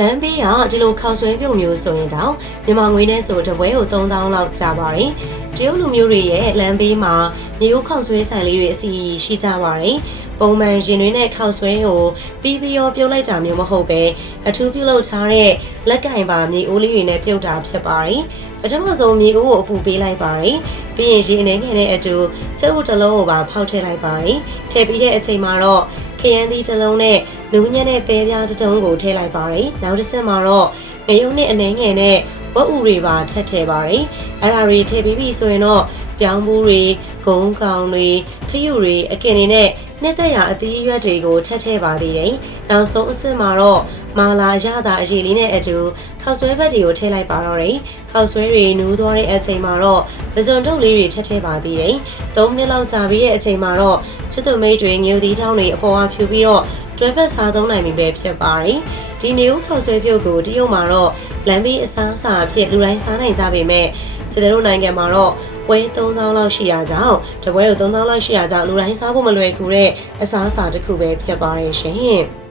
လမ်းဘေးကဒီလိုခောက်ဆွဲပြုံမျိုးဆိုရင်တော့မြန်မာငွေနဲ့ဆိုတပွဲကို3000လောက်ကျပါတယ်တရုတ်လူမျိုးတွေရဲ့လမ်းဘေးမှာရေဦးခောက်ဆွဲဆိုင်လေးတွေအစီအရှိကြပါတယ်ပုံမှန်ရင်တွေနဲ့ခောက်ဆွဲကိုပြီးပြီးရောပြုတ်လိုက်တာမျိုးမဟုတ်ပဲအထူးပြုတ်လုပ်ထားတဲ့လက်ကင်ပါမြေအိုးလေးတွေနဲ့ပြုတ်တာဖြစ်ပါတယ်ပထမဆုံးမြေအိုးကိုအပူပေးလိုက်ပါတယ်ပြီးရင်ရေအနေငယ်နဲ့အတူကျုပ်တစ်လုံးကိုပါဖောက်ထည့်လိုက်ပါတယ်ထည့်ပြီးတဲ့အချိန်မှာတော့ ခရမ်းသီးတစ်လုံးနဲ့လူညံ့တဲ့ပဲပြားတစ်တုံးကိုထည့်လိုက်ပါတယ်နောက်တစ်ဆင့်မှာတော့ငရုံနဲ့အနေငယ်နဲ့ဝက်ဥတွေပါထည့်ထည့်ပါတယ်အဲ့ဒါတွေထည့်ပြီးပြီဆိုရင်တော့ပြောင်းဘူးတွေဂုံးကောင်တွေခရုတွေအကင်တွေနဲ့နှစ်သက်ရာအသီးရွက်တွေကိုထည့်ထည့်ပါသေးတယ်နောက်ဆုံးအဆင့်မှာတော့ မာလာရတာအရေးလေးနဲ့အတူခောက်ဆွဲဘက်တွေကိုထည့်လိုက်ပါတော့တယ်ခောက်ဆွဲတွေနူးသွားတဲ့အချိန်မှာတော့ပဇွန်တုပ်လေးတွေထည့်ထည့်ပါသေးတယ်၃မိနစ်လောက်ကြာပြီးတဲ့အချိန်မှာတော့ချစ်သူမိတ်တွေငြိုသီးချောင်းတွေအပေါ်အဖြူပြီးတော့တွဲဖက်စားသုံးနိုင်ပြီပဲဖြစ်ပါတယ်ဒီနေဦးခောက်ဆွဲပြုတ်ကိုတရုတ်မှာတော့လမ်းဘေးအစားအစာအဖြစ်လူတိုင်းစားနိုင်ကြပေမဲ့ကျွန်တော်တို့နိုင်ငံမှာတော့ဝဲ3000လောက်ရှိရကြောင်းတပွဲကို3000လောက်ရှိရကြောင်းလူတိုင်းစားဖို့မလွယ်ကူတဲ့အစားအစာတစ်ခုပဲဖြစ်ပါတယ်ရှင်